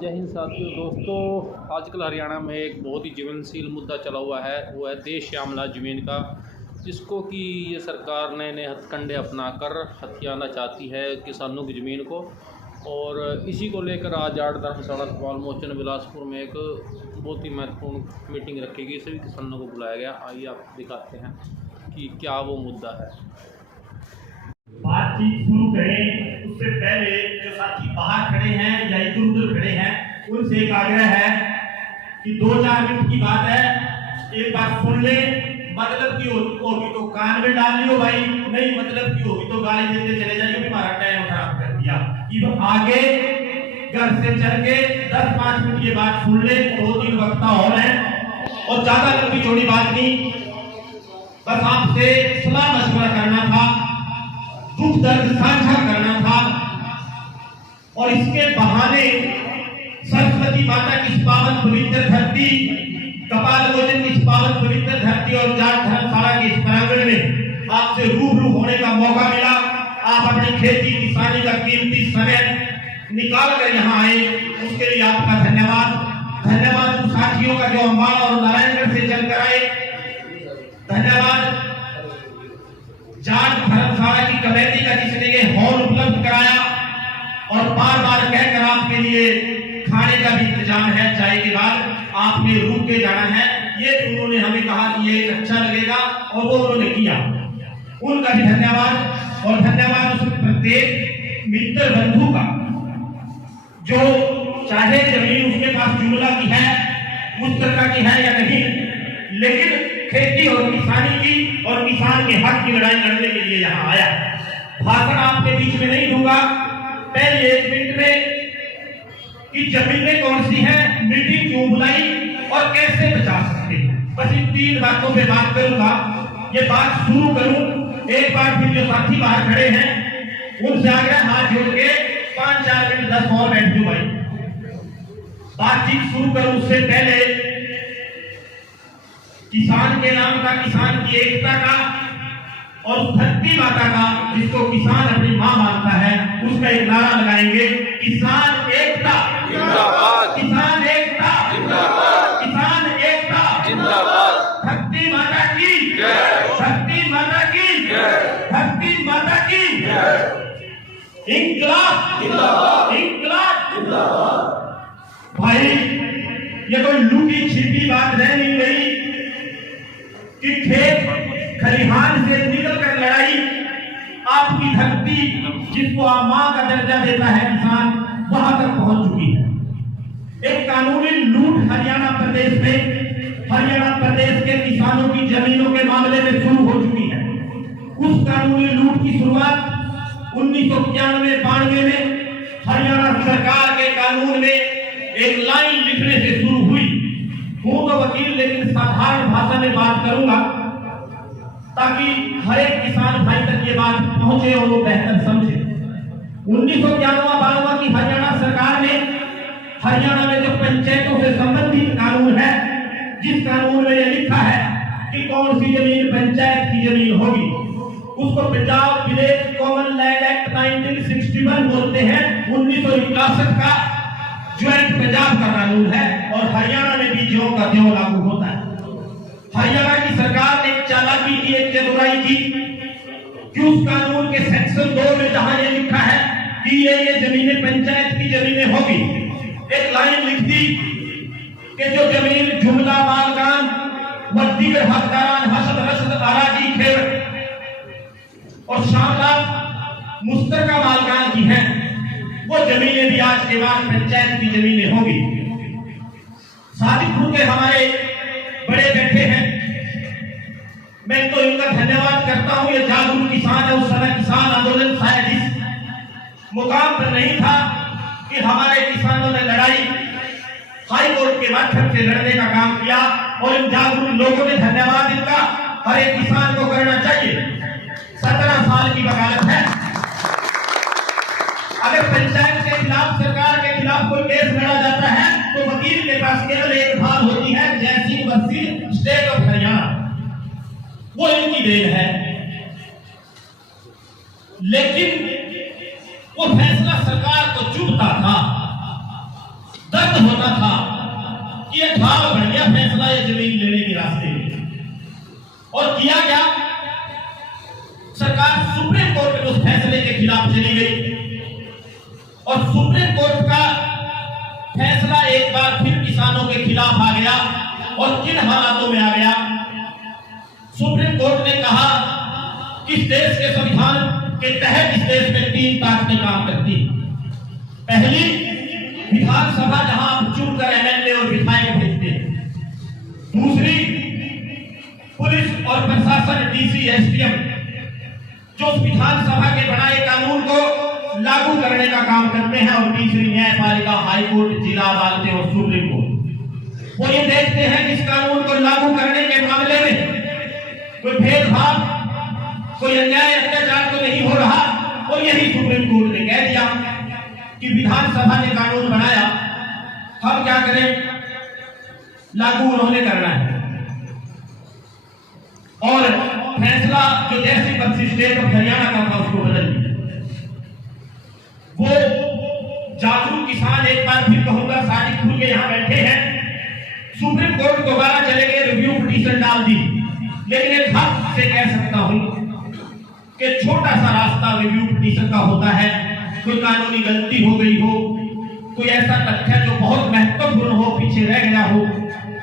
जय हिंद साथियों। दोस्तों, आजकल हरियाणा में एक बहुत ही जीवनशील मुद्दा चला हुआ है, वो है देश श्यामला ज़मीन का, जिसको कि ये सरकार नए हथकंडे अपनाकर हथियाना चाहती है किसानों की ज़मीन को। और इसी को लेकर आज 8 धर्मशाला सवाल मोचन बिलासपुर में एक बहुत ही महत्वपूर्ण मीटिंग रखी गई। सभी किसानों को बुलाया गया। आइए आपको दिखाते हैं कि क्या वो मुद्दा है। बातचीत शुरू करें उससे पहले जो साथी बाहर खड़े हैं या इधर उधर खड़े हैं, उनसे एक आग्रह है कि 2-4 मिनट की बात है, एक बात सुन ले। मतलब की होगी तो कान में डाल लियो भाई, नहीं मतलब की होगी तो गाली देते चले जाइए, हमारा टाइम खराब कर दिया। कि आगे घर से चल के 10-5 मिनट ये बात सुन ले। 2-3 वक्ता और हैं और ज्यादा लंबी चौड़ी बात नहीं, बस आपसे सलाह मशवरा करना था, दुख दर्द साझा करना था। और इसके बहाने सरस्वती माता की इस पावन पवित्र धरती, कपाल मोचन की इस पावन पवित्र धरती और जाट धर्मशाला के इस प्रांगण में आपसे रूबरू होने का मौका मिला। आप अपनी खेती किसानी का कीमती समय निकाल कर यहाँ आए, उसके लिए आपका धन्यवाद। धन्यवाद उन साथियों का जो अम्बाला और नारायणगढ़ से चलकर आए। धन्यवाद जाट धर्मशाला की कमेटी का, जिसने ये हॉल उपलब्ध कराया और बार बार कहकर आपके लिए खाने का भी इंतजाम है, चाय के बाद आपने रुक के जाना है, ये भी उन्होंने हमें कहा कि ये अच्छा लगेगा और वो उन्होंने किया। उनका भी धन्यवाद। और धन्यवाद उस प्रत्येक मित्र बंधु का जो चाहे जमीन उसके पास जुमला की है, मुश्तरका की है या नहीं, लेकिन खेती और किसानी की और किसान के हक की लड़ाई लड़ने के लिए यहाँ आया। भाषण आपके बीच में नहीं दूंगा, पहले 1 मिनट में कि जमीनें कौन सी हैं, मीटिंग क्यों बुलाई और कैसे बचा सकते हैं, बस इन 3 बातों पे बात करूंगा। ये बात शुरू करूं, एक बार फिर जो साथी बाहर खड़े हैं उनसे आग्रह, हाथ जोड़ के 5-4 मिनट 10 और बैठ जाओ भाई। बातचीत शुरू करूं उससे पहले किसान के नाम का, किसान की एकता का और धरती माता का, जिसको किसान अपनी मां मानता है, उसका एक नारा लगाएंगे, किसान एकता जिंदाबाद, किसान एकता जिंदाबाद, किसान एकता जिंदाबाद, धरती माता की जय, धरती माता की जय, धरती माता की जय, इंकलाब जिंदाबाद, इंकलाब जिंदाबाद। भाई ये कोई लूटी छिपी बात नहीं गई कि खेत खलिहान से निकलकर लड़ाई, आपकी धरती जिसको आप मां का दर्जा देता है किसान, वहां तक पहुंच चुकी है। एक कानूनी लूट हरियाणा प्रदेश में, हरियाणा प्रदेश के किसानों की जमीनों के मामले में शुरू हो चुकी है। उस कानूनी लूट की शुरुआत 1991-92 में हरियाणा सरकार के कानून में एक लाइन लिखने से शुरू हुई। हूं तो वकील, लेकिन साधारण भाषा में बात करूंगा ताकि हर एक किसान भाई तक ये बात पहुंचे और वो बेहतर समझे। 1991-92 की हरियाणा सरकार ने हरियाणा में जो पंचायतों से संबंधित कानून है, जिस कानून में ये लिखा है कि कौन सी जमीन पंचायत की जमीन होगी, उसको Punjab village common land act 1961 बोलते हैं। 1961 का ज्वाइंट पंजाब का कानून है और हरियाणा में भी ज्यों का त्यों लागू होता है। हरियाणा की सरकार ने एक चालाकी की, एक चतुराई की कि उस कानून के सेक्शन 2 में जहां ये लिखा है कि ये जमीनें पंचायत की जमीनें होगी, एक लाइन लिख दी कि जो जमीन जुमला मालकान व दीगर हकदारान हसद रसद अराजी खेड़ और शामला मुश्तरका मालकान की हैं, वो जमीनें भी आज के बाद पंचायत की जमीनें होंगी। सादिकपुर के हमारे बड़े बैठे हैं, मैं तो इनका धन्यवाद करता हूं। ये जागरूक किसान है। उस समय किसान आंदोलन शायद इस मुकाम पर नहीं था कि हमारे किसानों ने लड़ाई हाई कोर्ट के माध्यम से लड़ने का काम किया और इन जागरूक लोगों ने, धन्यवाद इनका, हर एक किसान को करना चाहिए। 17 साल की वकालत है। अगर पंचायत के खिलाफ, सरकार के खिलाफ कोई केस लड़ा जाता है तो वकील के पास केवल एक ढाल होती है, जैसी बस्ती स्टेट ऑफ हरियाणा, वो इनकी देन है। लेकिन वो फैसला सरकार को चुभता था। दर्द होता था कि ये था बढ़िया फैसला ये जमीन लेने के रास्ते में, और किया क्या, सरकार सुप्रीम कोर्ट में उस फैसले के खिलाफ चली गई और सुप्रीम कोर्ट का फैसला एक बार फिर किसानों के खिलाफ आ गया। और किन हालातों में आ गया, सुप्रीम कोर्ट ने कहा कि इस देश के संविधान के तहत इस देश में 3 ताकतें काम करती हैं। पहली, विधानसभा जहां आप चुनकर एमएलए और विधायक भेजते हैं। दूसरी, पुलिस और प्रशासन डीसी एसडीएम जो विधानसभा के बनाए कानून को लागू करने का काम करते हैं। और तीसरी, न्यायपालिका, हाईकोर्ट, जिला अदालतें और सुप्रीम कोर्ट, वो ये देखते हैं कि इस कानून को लागू करने के मामले में कोई भेदभाव, कोई अन्याय अत्याचार तो नहीं हो रहा। और यही सुप्रीम कोर्ट ने कह दिया कि विधानसभा ने कानून बनाया, हम क्या करें, लागू उन्होंने करना है। और फैसला जो जैसी बक्सी स्टेट ऑफ हरियाणा का था उसको बदल दिया। वो जागरूक किसान, एक बार फिर कहूंगा, सारी खुल के यहां बैठे हैं। सुप्रीम कोर्ट दोबारा चले गए, रिव्यू पिटीशन डाल दी। लेकिन एक हक से कह सकता हूं कि छोटा सा रास्ता रिव्यू पिटीशन का होता है। कोई कानूनी गलती हो गई हो, कोई ऐसा तथ्य जो बहुत महत्वपूर्ण हो, पीछे रह गया हो,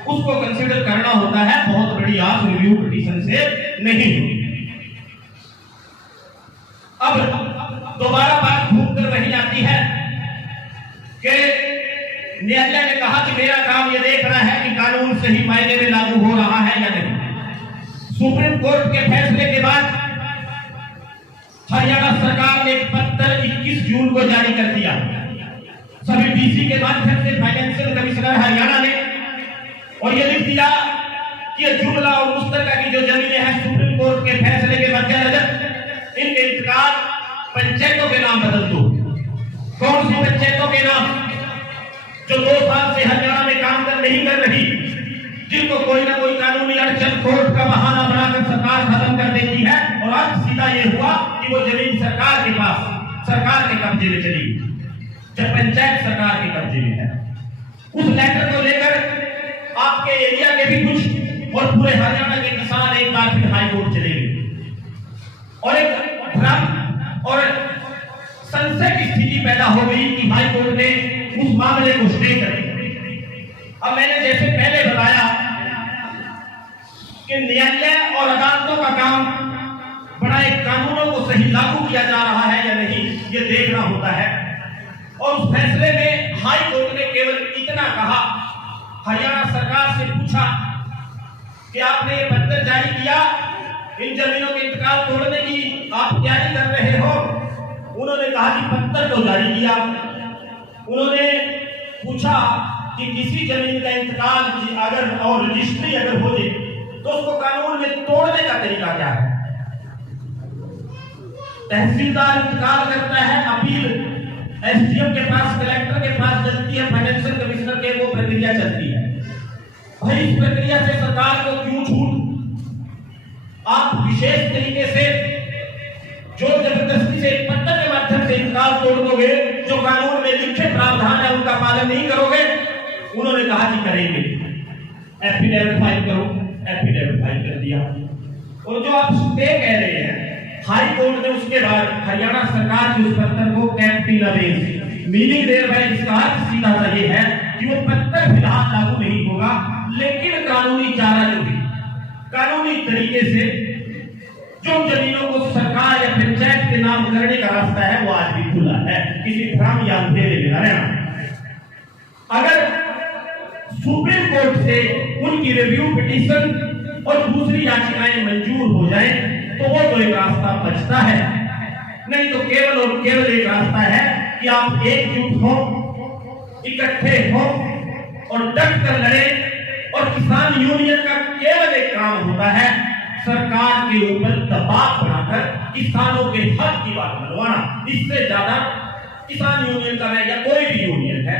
उसको कंसीडर करना होता है। बहुत बड़ी आस रिव्यू पिटीशन से नहीं होती। अब दोबारा बात घूम कर वही आती है कि न्यायालय ने कहा कि मेरा काम यह देखना है कि कानून सही मायने में लागू हो रहा है या नहीं। सुप्रीम कोर्ट के फैसले के बाद हरियाणा सरकार ने एक पत्र 21 जून को जारी कर दिया। सभी डीसी के माध्यम से फाइनेंशियल कमिश्नर हरियाणा ने, और यह लिख दिया कि यह जुमला और मुश्तरका की जो जमीनें हैं, सुप्रीम कोर्ट के फैसले के मद्देनजर इनके इंतकाल पंचायतों के नाम बदल दो। कौन सी पंचायतों के नाम? जो 2 साल से हरियाणा में काम कर नहीं कर रही, जिनको कोई ना कोई कानूनी अड़चन कोर्ट का बहाना बनाकर सरकार खत्म कर देती है। और आज सीधा ये हुआ कि वो जमीन सरकार के पास, सरकार के कब्जे में चली गई, जब पंचायत सरकार के कब्जे में है। उस लेटर को लेकर आपके एरिया के भी कुछ और पूरे हरियाणा के किसान एक बार फिर हाई कोर्ट चले गए और एक भ्रम और संशय की स्थिति पैदा हो गई कि हाई कोर्ट ने उस मामले को स्टे कर दिया। अब मैंने जैसे पहले बताया कि न्यायालय और अदालतों का काम बनाए कानूनों को सही लागू किया जा रहा है या नहीं, ये देखना होता है। और उस फैसले में हाई कोर्ट ने केवल इतना कहा, हरियाणा सरकार से पूछा कि आपने ये पत्र जारी किया इन जमीनों के इंतकाल तोड़ने की, आप तैयारी कर रहे हो? उन्होंने कहा कि पत्र तो जारी किया। उन्होंने पूछा कि किसी जमीन का इंतकाल अगर और रजिस्ट्री अगर हो जाए तो उसको कानून में तोड़ने का तरीका क्या है? तहसीलदार इंतकाल करता है, अपील एसडीएम के पास, कलेक्टर के पास चलती है, फाइनेंशियल कमिश्नर के वो प्रक्रिया चलती है। भाई इस प्रक्रिया से सरकार को क्यों छूट? आप विशेष तरीके से जो जबरदस्ती से पत्र के माध्यम से इंतकाल तोड़ दोगे, जो कानून में लिखे प्रावधान है उनका पालन नहीं करोगे। उन्होंने कहा कि करेंगे, एफिडेविट फाइल करो, एफिडेविट फाइल कर दिया। और जो आप स्टे कह रहे हैं, हाई कोर्ट ने उसके बाद हरियाणा सरकार के उस पत्र को कैंपिंग अवेज मीनिंग देर है। इसका अर्थ सीधा सा ये है कि वो पत्र फिलहाल लागू नहीं होगा, लेकिन कानूनी चारा जो भी कानूनी तरीके से जो जमीनों को सरकार या पंचायत के नाम करने का रास्ता है वो आज भी खुला है, किसी भ्रम या अंधेरे में न रहना। अगर सुप्रीम कोर्ट से उनकी रिव्यू पिटीशन और दूसरी याचिकाएं मंजूर हो जाए तो वो तो एक रास्ता बचता है, नहीं तो केवल और केवल एक रास्ता है कि आप एकजुट हो, इकट्ठे हो और डट कर लड़े। और किसान यूनियन का केवल एक काम होता है, सरकार के ऊपर दबाव बनाकर किसानों के हक की बात मनवाना। इससे ज्यादा किसान यूनियन का है या कोई भी यूनियन है,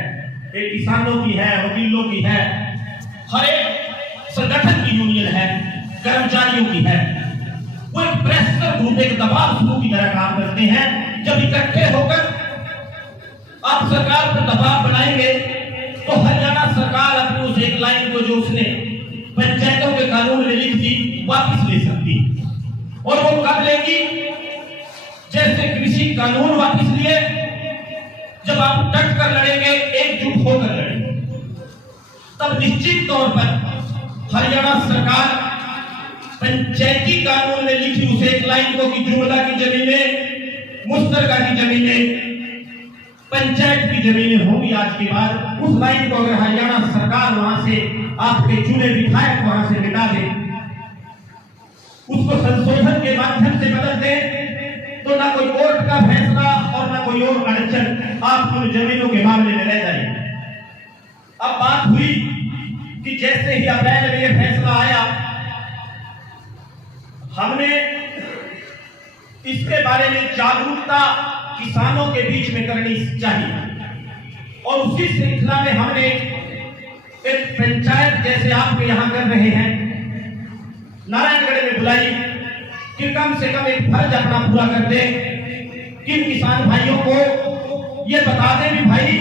एक किसानों की है, वकीलों की है, हर एक संगठन की यूनियन है, कर्मचारियों की है, वो एक प्रेशर ग्रुप, एक दबाव समूह की तरह काम करते हैं। जब इकट्ठे होकर आप सरकार पर दबाव बनाएंगे एक लाइन को जो उसने पंचायतों के कानून में लिख दी वापस ले सकती, और वो कब लेगी? जैसे कृषि कानून वापस लिए, जब आप डट कर लड़ेंगे, एकजुट होकर लड़ेंगे, तब निश्चित तौर पर हरियाणा सरकार पंचायती कानून में लिखी उस एक लाइन को कि जुमला की जमीनें, मुश्तरका की जमीनें, पंचायत की जमीनें होंगी आज के बाद, उस लाइन को अगर हरियाणा सरकार वहां से आपके चुने विधायक वहां से मिटा दे, उसको संशोधन के माध्यम से बदल दे, तो ना कोई कोर्ट का फैसला और ना कोई और अड़चन आप उन जमीनों के मामले में रह जाएगी। अब बात हुई कि जैसे ही अप्रैल में यह फैसला आया, हमने इसके बारे में जागरूकता किसानों के बीच में करनी चाहिए, और उसी श्रृंखला में हमने एक पंचायत जैसे आपके यहां कर रहे हैं नारायणगढ़ में बुलाई कि कम से कम एक फर्ज अपना पूरा कर दे कि किसान भाइयों को ये बता दें कि भाई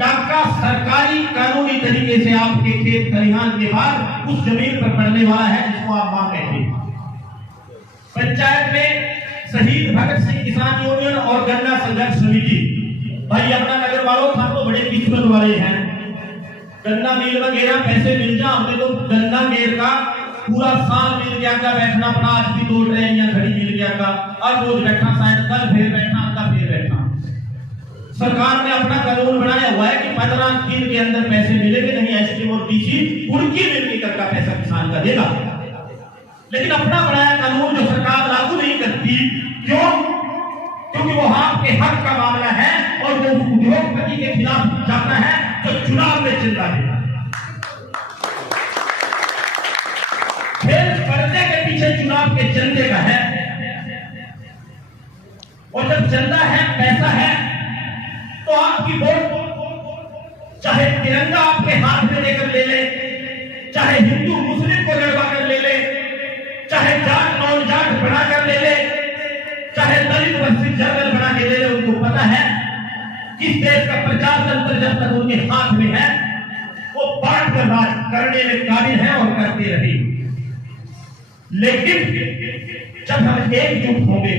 टाका सरकारी कानूनी तरीके से आपके खेत खलिहान के बाद उस जमीन पर पड़ने वाला है जिसको आप मांग रहे थे। पंचायत में शहीद भगत सिंह किसान यूनियन और गन्ना संघर्ष समिति, भाई अपना नगर वालों हम तो बड़े किस्मत वाले हैं, गन्ना मिल वगैरह पैसे मिल जा, हमने तो गन्ना मेर का पूरा साल मिल गया का बैठना पड़ा, आज भी तोड़ रहे हैं, यहाँ घड़ी मिल गया का, अब रोज बैठना, शायद कल फिर बैठना, कल फिर बैठना। सरकार ने अपना कानून बनाया हुआ है कि 15 दिन के अंदर पैसे मिलेंगे, नहीं एसडीएम और डीसी उनकी मिलकर का पैसा किसान का देगा। लेकिन अपना बनाया कानून जो सरकार लागू नहीं करती, क्यों? क्योंकि वो आपके हक का मामला है और वो उद्योगपति के खिलाफ जाता है जो चुनाव में चलता है। खेल पर्दे के पीछे चुनाव के चंदे का है, और जब चंदा है, पैसा है, तो आपकी वोट चाहे तिरंगा आपके हाथ में लेकर ले ले, चाहे हिंदू मुस्लिम को लड़वा कर ले ले, चाहे जाट नॉन जाट बना कर ले ले, चाहे दलित वर्सेस जनरल बना के ले ले, उनको पता है कि देश का प्रचार तंत्र जब तक उनके हाथ में है वो बांट कर राज करने में काबिल है और करते रहे। लेकिन जब हम एकजुट होंगे,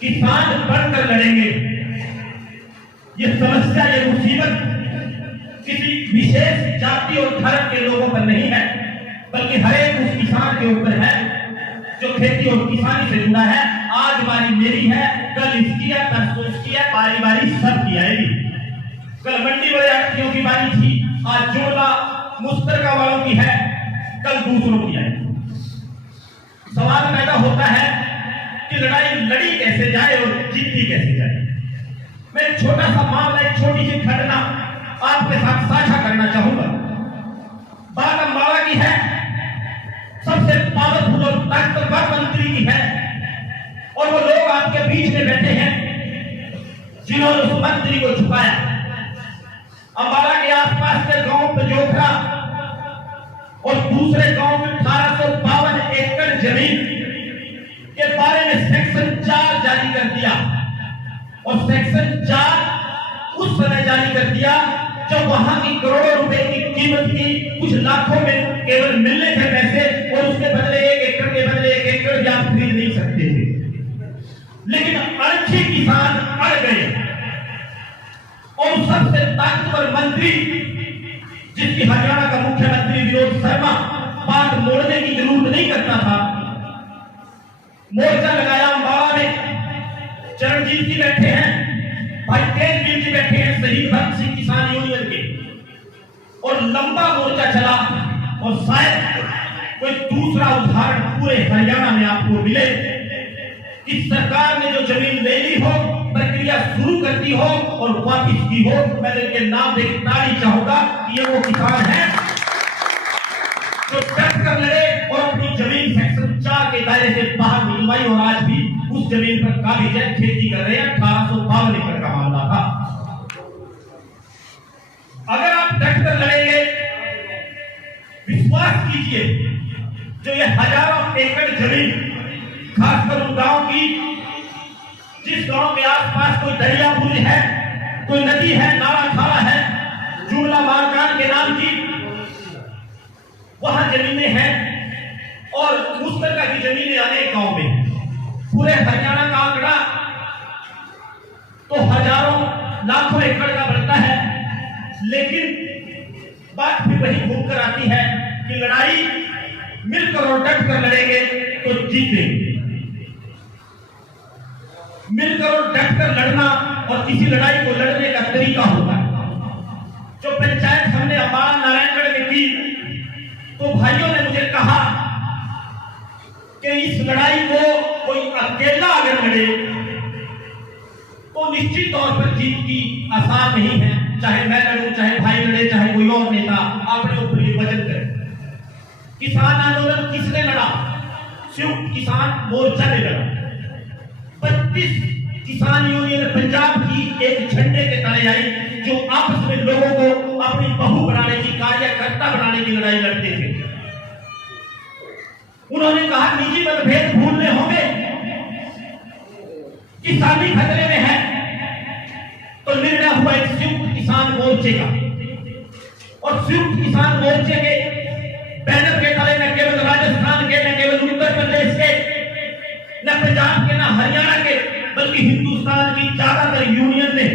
किसान बनकर लड़ेंगे, ये समस्या, ये मुसीबत किसी विशेष जाति और धर्म के लोगों पर नहीं है, बल्कि हर एक उस किसान के ऊपर है जो खेती और किसानी से जुड़ा है। आज बारी मेरी है, कल इसकी है, परसों इसकी है, बारी बारी सबकी आएगी। कल मंडी वाले आड़तियों की बारी थी, आज जोड़ा मुश्तरका वालों की है, कल दूसरों की आएगी। सवाल पैदा होता है कि लड़ाई लड़ी कैसे जाए और जीती कैसे जाए। मैं एक छोटा सा मामला, एक छोटी सी घटना आपके साथ साझा करना चाहूंगा। बात अम्बाला की है, सबसे पावरफुल और ताकतवर मंत्री की है, और वो लोग आपके बीच में बैठे हैं जिन्होंने उस मंत्री को झुकाया। अम्बाला के आसपास के गांव पजोखरा और दूसरे गांव में 1852 एकड़ जमीन के बारे में सेक्शन 4 जारी कर दिया, और सेक्शन 4 उस समय जारी कर दिया जब वहां की करोड़ों रुपए की कीमत की कुछ लाखों में केवल मिलने थे पैसे, और उसके बदले 1 एकड़ के बदले 1 एकड़ भी आप खरीद नहीं सकते थे। लेकिन अड़छी किसान अड़ गए, और सबसे ताकतवर मंत्री जिसकी हरियाणा का मुख्यमंत्री विनोद शर्मा बात मोड़ने की जरूरत नहीं करता था, मोर्चा लगाया। अम्बाला में चरणजीत जी बैठे हैं, भाई तेजवीर जी बैठे हैं शहीद भगत सिंह किसान यूनियन के, और लंबा मोर्चा चला, और शायद कोई दूसरा उदाहरण पूरे हरियाणा में आपको मिले कि सरकार ने जो जमीन ले ली हो, प्रक्रिया शुरू करती हो और वापिस की हो। मैं इनके नाम देख ताली चाहूंगा कि ये वो किसान है जो डट कर लड़े और अपनी जमीन सेक्शन 4 के दायरे से बाहर निकलवाई, और आज भी उस जमीन पर काबिज है, खेती कर रहे हैं। 1852 एकड़ का मामला था। अगर आप डट कर लड़ेंगे, विश्वास कीजिए, जो ये हजारों एकड़ जमीन, खासकर उन गांव की जिस गांव के आसपास कोई दरिया पुल है, कोई नदी है, नाला खाला है, जुमला मारकान के नाम वहां जमीनें हैं और मुश्तरका की जमीनें अनेक गांव में। पूरे हरियाणा का आंकड़ा तो हजारों लाखों एकड़ का बनता है, लेकिन बात फिर वही घूम कर आती है कि लड़ाई मिलकर और डट कर लड़ेंगे तो जीतेंगे। मिलकर और डट कर लड़ना और किसी लड़ाई को लड़ने का तरीका होता है। जो पंचायत हमने अम्बाला नारायणगढ़ में की, तो भाइयों ने मुझे कहा कि इस लड़ाई को कोई अकेला अगर लड़े तो निश्चित तौर पर जीत की आसान नहीं है। चाहे मैं लड़ूं, चाहे भाई लड़े, चाहे कोई और नेता अपने ऊपर ये वजन करे। किसान आंदोलन किसने लड़ा? संयुक्त किसान मोर्चा ने लड़ा। 32 किसान यूनियन पंजाब की एक झंडे के तले आई, जो आपस में लोगों को अपनी बहू बनाने की, कार्यकर्ता बनाने की लड़ाई लड़ते थे। उन्होंने कहा निजी मतभेद भूलने होंगे, किसानी खतरे में है, तो निर्णय हुआ एक संयुक्त किसान मोर्चे का। और संयुक्त किसान मोर्चे के बैनर के तले न केवल राजस्थान के, न केवल उत्तर प्रदेश के, न पंजाब के, न हरियाणा के, बल्कि हिंदुस्तान की ज्यादातर यूनियन ने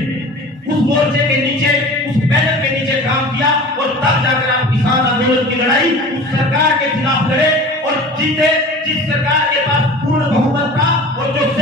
उस मोर्चे के नीचे, उस बैनर के नीचे काम किया। और तब जाकर आप किसान आंदोलन की लड़ाई उस सरकार के खिलाफ लड़े और जीते, जिस सरकार के पास पूर्ण बहुमत था और जो